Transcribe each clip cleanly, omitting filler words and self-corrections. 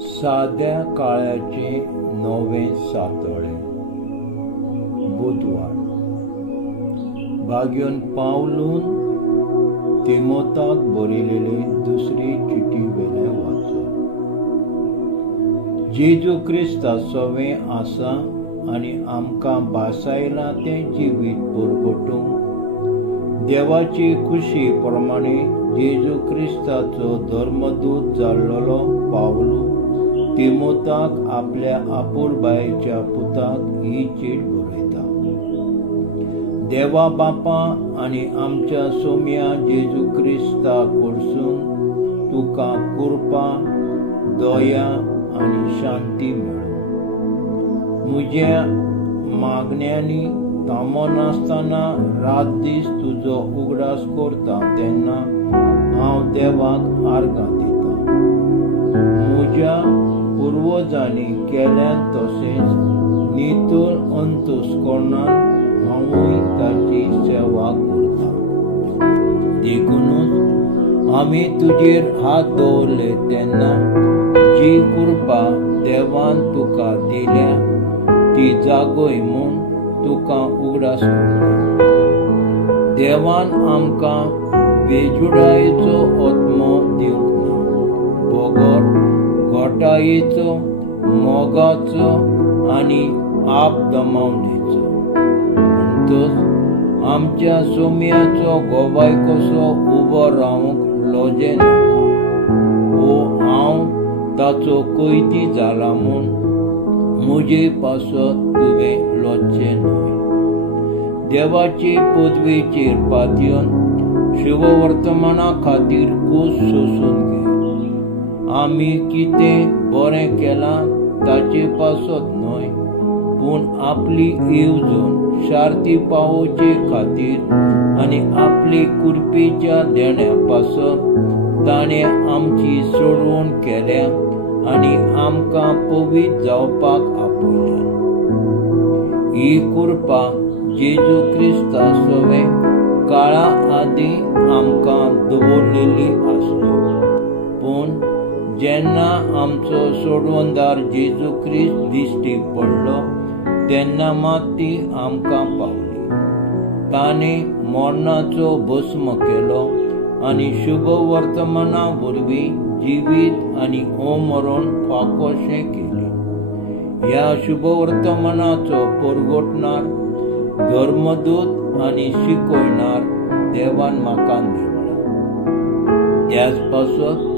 साध्या काळाचे नवे सातळे बुधवार भाग्योन पावलून तिमोथाक बरयलेली दुसरी चिठी वेले वाचो। जेजू क्रिस्ता सवे आसा आनी आमकां बासायला ते जिवीत परगटूंक देवाची खुशी प्रमाणे जेजू क्रिस्ताचो धर्मदूत जाल्लो पावलू तिमोथाक आपल्या आपुरबायेच्या पुताक ही चीट बरयता। देवा बापा आनी आमच्या सोम्या जेजू क्रिस्ता कडसून तुका कृपा दया आनी शांती मेळो। म्हज्या मागण्यांनी थांबो नासतना रात दीस तुजो उगडास करता तेन्ना हांव देवाक आर्गां दिता। म्हज्या पुर्वजांनी केल्यान तशेंच नितळ अंतस्करणान हांवूय ताची सेवा करता। देखूनच आमी तुजेर हात दवरले तेन्ना जी कृपा देवान तुका दिल्या ती जागोय म्हूण तुका उगडास करता। देवान आमकां बेजुडायेचो आत्मो दिवंक ना, बोगोर घोटायेचो मोगाचो आनी आप दमावणेचो। म्हणटच आमच्या सोम्याचो गोबाय कसो उबो रावंक लोजे नाका वो हांव ताचो कैदी जाला म्हूण म्हजे पासत तुवें लोचचें न्हय। देवाचे पदवेचेर पातयेवन शुभ वर्तमाना खातीर खूश सोसून घे। आमी कितें बरें केलां ताचे पासत न्हय पूण आपली येवजण शार्ती पावोवचे खातीर आनी आपली कुरपेच्या देण्या पासत ताणें आमची सोडवण केल्या आनी आमकां पवित्र जावपाक आपयल्या। ही कृपा जेजू क्रिस्ता सवे काळा आदी आमकां दवरलेली आसली, पूण जेन्ना आमचो सोडवणदार जेजू क्रिस्त दिश्टी पडलो तेन्ना मात ती आमकां पावली। ताणें मरणाचो भस्म केलो आनी शुभ वर्तमाना वरवीं जिवीत आनी अमरण फाकोशें केलें। ह्या शुभ वर्तमानाचो परगटणार धर्मदूत आनी शिकयणार देवान म्हाका नेमला। त्याच पासत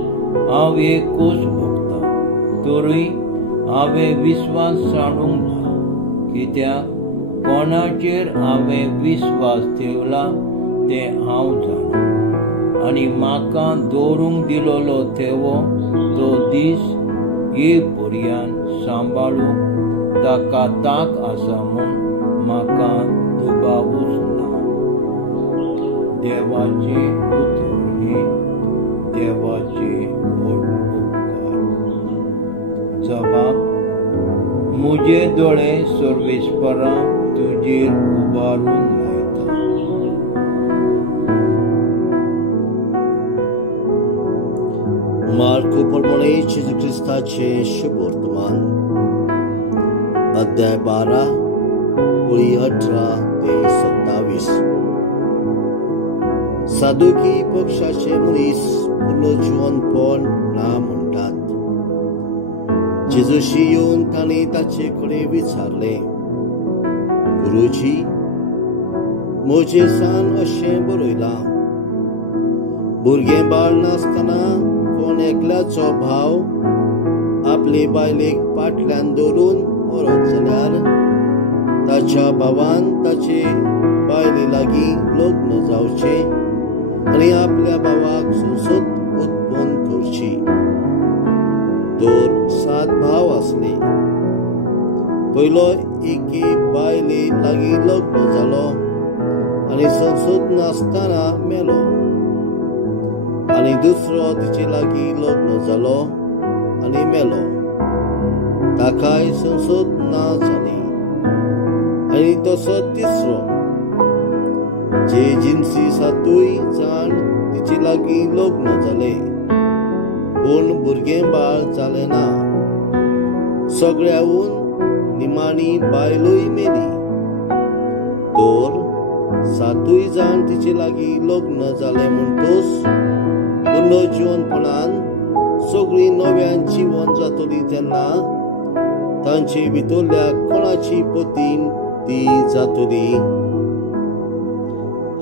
हांव एक खोस भोगता, तरी हांवें विस्वास साडूंक ना, कित्याक कोणाचेर हांवें विस्वास ठेवला तें हांव जाणा आनी म्हाका दवरूंक दिलोलो थेवो तो दीस ये पर्यंत सांबाळूंक ताका ताक आसा म्हूण म्हाका दुबावूच ना। देवाचे उतर हे देवाचे व्हड उपकार। जबाब म्हजे दोळे सर्वेस्परा तुजेर उबारून लायता। मार्को प्रमाणे जेजू क्रिस्ताचे शुभ वर्तमान अध्याय 12 ओळी 18 ते 27। सादुकी पक्षाचे मनीस पुनर्जीवनपण ना म्हणटात। जेजूशी येवन तांणी ताचे कडेन विचारले, गुरुजी, मोजेसान अशें बरयलां, भुरगें बाळ नासतना कोण एकल्याचो भाव आपले बायलेक फाटल्यान दवरून मरत जाल्यार ताच्या भावान ताचे बायले लागीं लग्न जावचें आनी आपल्या भावाक संसद उत्पन्न करची। तर 7 भाव आसले। पयलो एके बायले लागीं लग्न जालो आनी संसद नासतना मेलो, आनी दुसरो तिचे लागीं लग्न जालो आनी मेलो, ताकाय संसद ना जाली। आनी तसोच तिसरो जे जिन्सी सातूय जाण तिचे लागीं लग्न जाले, पूण भुरगें बाळ जालें ना। सगळ्याहून निमाणी बायलूय मेली, तर 7 जाण तिचे लागीं लग्न जाले म्हणटोच पुनर्जीवनपणान सगळी नव्यान जीवन जातली तेन्ना तांचे भितरल्या कोणाची पतीन ती जातली.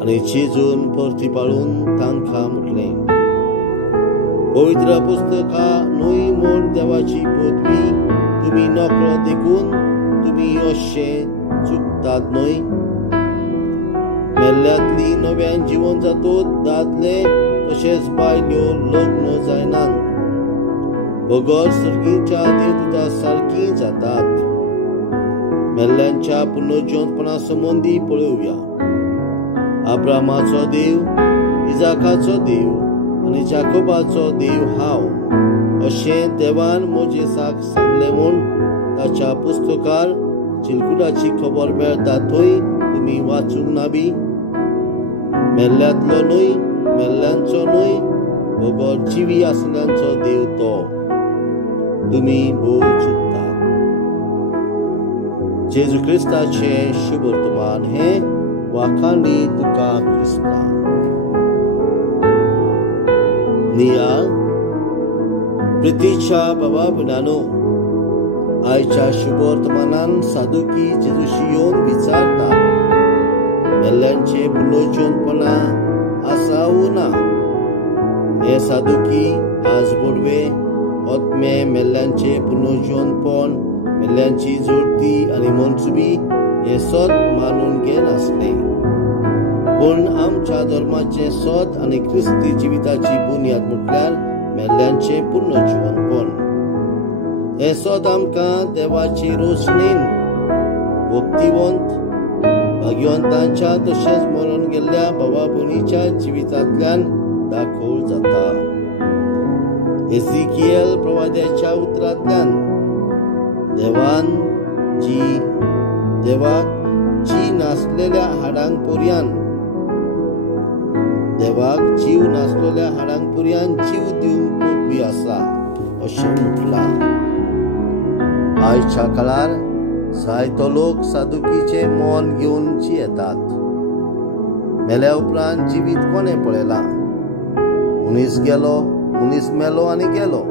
आनी जेजून परतीपाळून तांकां म्हटलें, पवित्र पुस्तका न्हय म्हूण देवाची पदवी तुमी नकळो देखून तुमी अशें चुकतात न्हय. मेल्ल्यांतली नव्यान जीवन जातोत दादले तशेंच बायल्यो लग्न जायनात, बगर सर्गीच्या देवदूता सारकी जातात. मेल्ल्यांच्या पुनर्जीवनपणा संबंधी पळोवया. अब्रामाचो देव, इजाकाचो देव आनी जाकोबाचो देव हांव अशें देवान मोजेसाक सांगलें म्हूण ताच्या पुस्तकार चिलकुटाची खबर मेळटा थंय तुमी वाचूंक ना बी. मेल्ल्यांतलो न्हय, मेल्ल्यांचो न्हय, बगर जिवी आसल्यांचो देव तो. तुमी भोव चुकतात. जेजू क्रिस्ताचें शुभ वर्तमान हे वाखाणी तुका क्रिस्ता. निया प्रितीच्या बाबा भयणानो, आयच्या शुभ वर्तमानान सादुकी जेजूशी येवन विचारता, मेल्ल्यांचे पुनर्जीवनपणा आसा वो ना. हे सादुकी आज बोडवे आत्मे मेल्ल्यांचे पुनर्जीवनपण, मेल्ल्यांची जोडती आनी मनसुबी हे सत मानून घेनासले. पूण आमच्या धर्माचे सत आनी ख्रिस्ती जिविताची बुन्याद म्हटल्यार मेल्ल्यांचे पुनर्जीवनपण. हे सत आमकां देवाची रोशनीन भक्तिवंत भाग्यवंतांच्या तशेंच मरण गेल्ल्या भावा भयणीच्या जिवितांतल्यान दाखोवळ जाता. एझेकिएल प्रवाद्याच्या उतरांतल्यान देवाक जी नासलेल्या हाडांक पर्यान जीव दिवंक पदवी आसा अशें म्हटलां. आयच्या काळार जायतो लोक सादुकीचे मोल घेवन जियेतात. मेल्या उपरांत जिवीत कोणें पळयलां? मनीस मेलो आनी गेलो.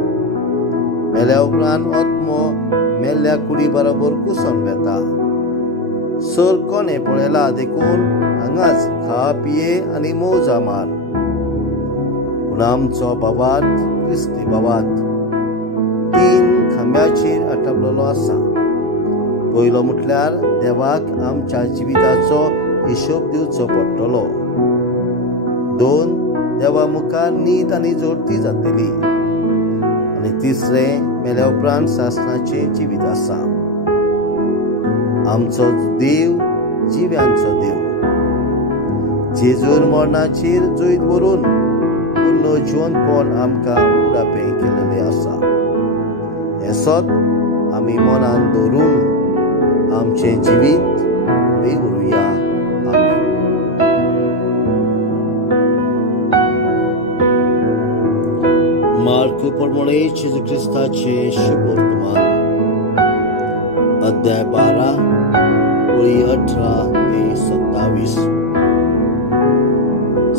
मेल्या उपरांत आत्मो मेल्ल्या कुडी बरोबर कुसोन वेता. सर कोणें पळयला देखून हांगाच खा पिये आनी मौजा मार. पूण आमचो बाबात क्रिस्ती बाबात 3 खांब्याचेर आटपलेलो आसा. पयलो म्हटल्यार देवाक आमच्या जिविताचो हिशोब दिवचो पडटलो. 2 देवा मुखार नीत आनी जोडती जातली. आनी 3 मेल्या उपरांत सासणाचे जिवीत आसा. आमचो देव जिव्यांचो देव. जेजून मरणाचेर जैत व्हरून पुनर्जीवनपण आमकां उडापें केलेलें आसा. हें सत आमी मनान दवरून आमचें जिवीत फुडें व्हरुया. आमेन. मार्क प्रमाणे जेजू क्रिस्ताचे शुभ वर्तमान अध्याय 12 ओळी 18 ते 27.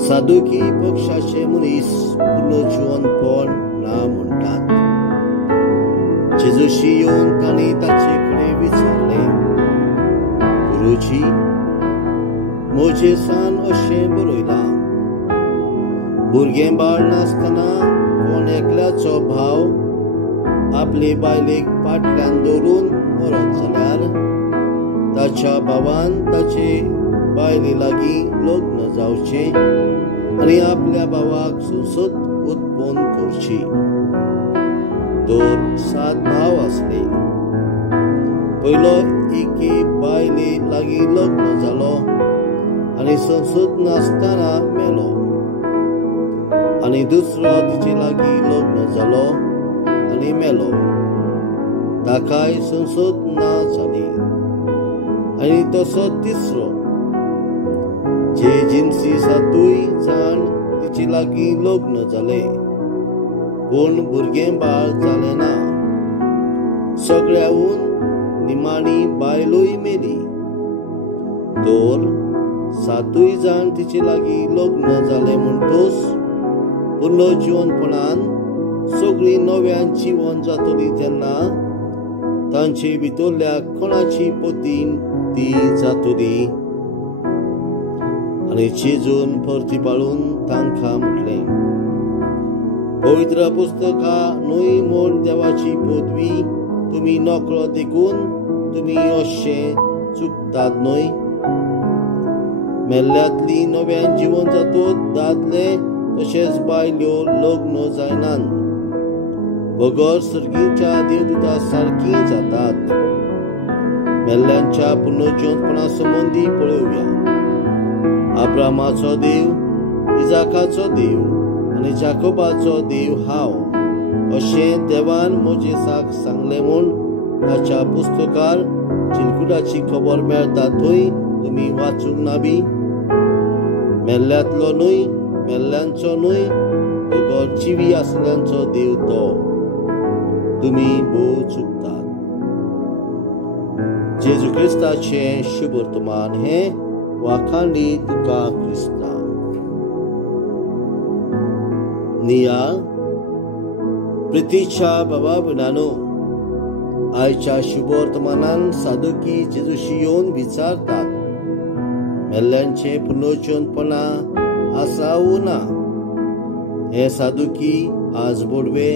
सादुकी पक्षाचे मनीस पुनर्जीवनपण ना म्हणटात. जेजूशी येवन तांणी ताचे कडेन विचारले, गुरुजी, मोजेसान अशें बरयलां, भुरगें बाळ नासतना कोण एकल्याचो भाव आपले बायलेक फाटल्यान दवरून मरत जाल्यार ताच्या भावान ताचे बायले लागीं लग्न जावचें आनी आपल्या भावाक संसद उत्पन्न करची. तर 7 भाव आसले. पयलो एके बायले लागीं लग्न जालो आनी संसद नासतना मेलो. आनी दुसरो तिचे लागीं लग्न जालो आनी मेलो. ताकाय संसद ना जाली. आनी तसो तिसरो, जे जिन्सी 7 जाण तिचे लागीं लग्न जाले, पूण भुरगें बाळ जालें ना. सगळ्याहून निमाणी बायलोय मेली, तर 7 जाण तिचे लागीं लग्न जाले म्हणटोस पुनर्जीवनपणान सगळी नव्यान जीवन जातली तेन्ना तांचे भितरल्या कोणाची पतीन ती जातली. आनी जेजून परतीबाळून तांकां म्हटलें, पवित्र पुस्तकांतूय म्हूण देवाची पदवी तुमी नकळो देखून तुमी अशें चुकतात न्हय. मेल्ल्यांतली नव्यान जीवन जातत दादले तशेंच बायल्यो लग्न जायनात, बगर सर्गीच्या देवदूता सारकी जातात. मेल्ल्यांच्या पुनर्जीवनपणा संबंदी पळोवया. अब्रामाचो देव, इजाकाचो देव आनी जाकोबाचो देव हांव, अशें देवान मोजेसाक सांगलें म्हूण ताच्या पुस्तकार चिलकुटाची खबर मेळटा थंय तुमी वाचूंक ना बी. मेल्ल्यांतलो न्हय, मेल्ल्यांचो न्हय, बगर जिवी आसल्यांचो देव तो. तुमी भोव चुकतात. जेजू क्रिस्ताचें शुभ वर्तमान हें वाखाणली तुका क्रिस्ता. निया प्रितीच्या बाबा भयणानो, आयच्या शुभ वर्तमानान सादुकी जेजूशी येवन विचारतात, मेल्ल्यांचे पुनर्जीवनपणा आसा वो ना. हे सादुकी आज बोडवे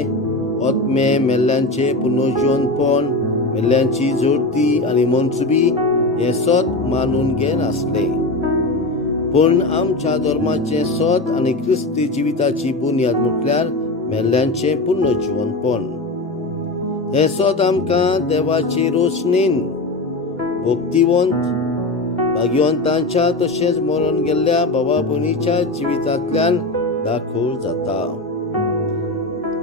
आत्मे मेल्ल्यांचे पुनर्जीवनपण, मेल्ल्यांची जोडती आनी मनसुबी हे सत मानून घेनासले. पूण आमच्या धर्माचे सत आनी क्रिस्ती जिविताची बुन्याद म्हटल्यार मेल्ल्यांचे पुनर्जीवनपण. हे सत आमकां देवाची रोशनीन भक्तिवंत भाग्यवंतांच्या तशेंच मरण गेल्ल्या भावा भयणीच्या जिवितांतल्यान दाखोवळ जाता.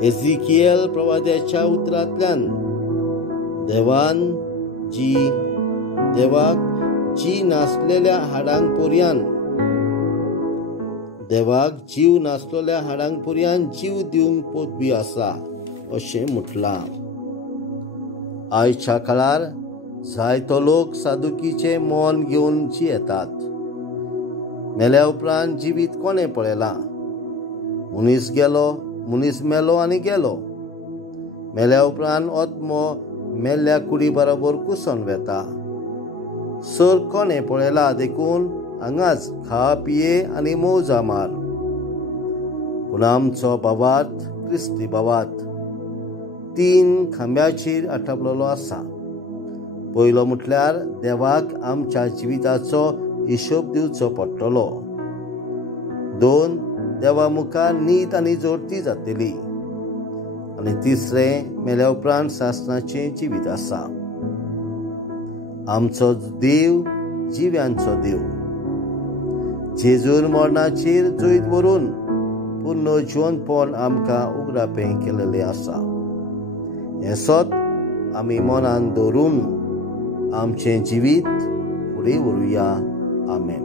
एझेकिएल प्रवाद्याच्या उतरांतल्यान देवाक जी नासलेल्या हाडांक पर्यान जीव दिवंक पदवी आसा अशें म्हटलां. आयच्या काळार जायतो लोक सादुकीचे मन घेवन जियेतात. मेल्या उपरांत जिवीत कोणें पळयलां? मनीस मेलो आनी गेलो. मेल्या उपरांत आत्मो मेल्ल्या कुडी बरोबर कुसोन वेता. सर कोणें पळयला देखून हांगाच खा पिये आनी मौजा मार. पूण आमचो भावार्थ क्रिस्ती भावार्थ 3 खांब्याचेर आठवलेलो आसा. पयलो म्हटल्यार देवाक आमच्या जिविताचो हिशोब दिवचो पडटलो. 2 देवा मुखार नीत आनी जोडती जातली. आनी 3 मेल्या उपरांत सासणाचें जिवीत आसा. आमचो देव जिव्यांचो देव. जेजून मरणाचेर जैत व्हरून पुनर्जीवनपण आमकां उगडापें केलेलें आसा. हें सत आमी मनान दवरून आमचें जिवीत फुडें व्हरुया. आमेन.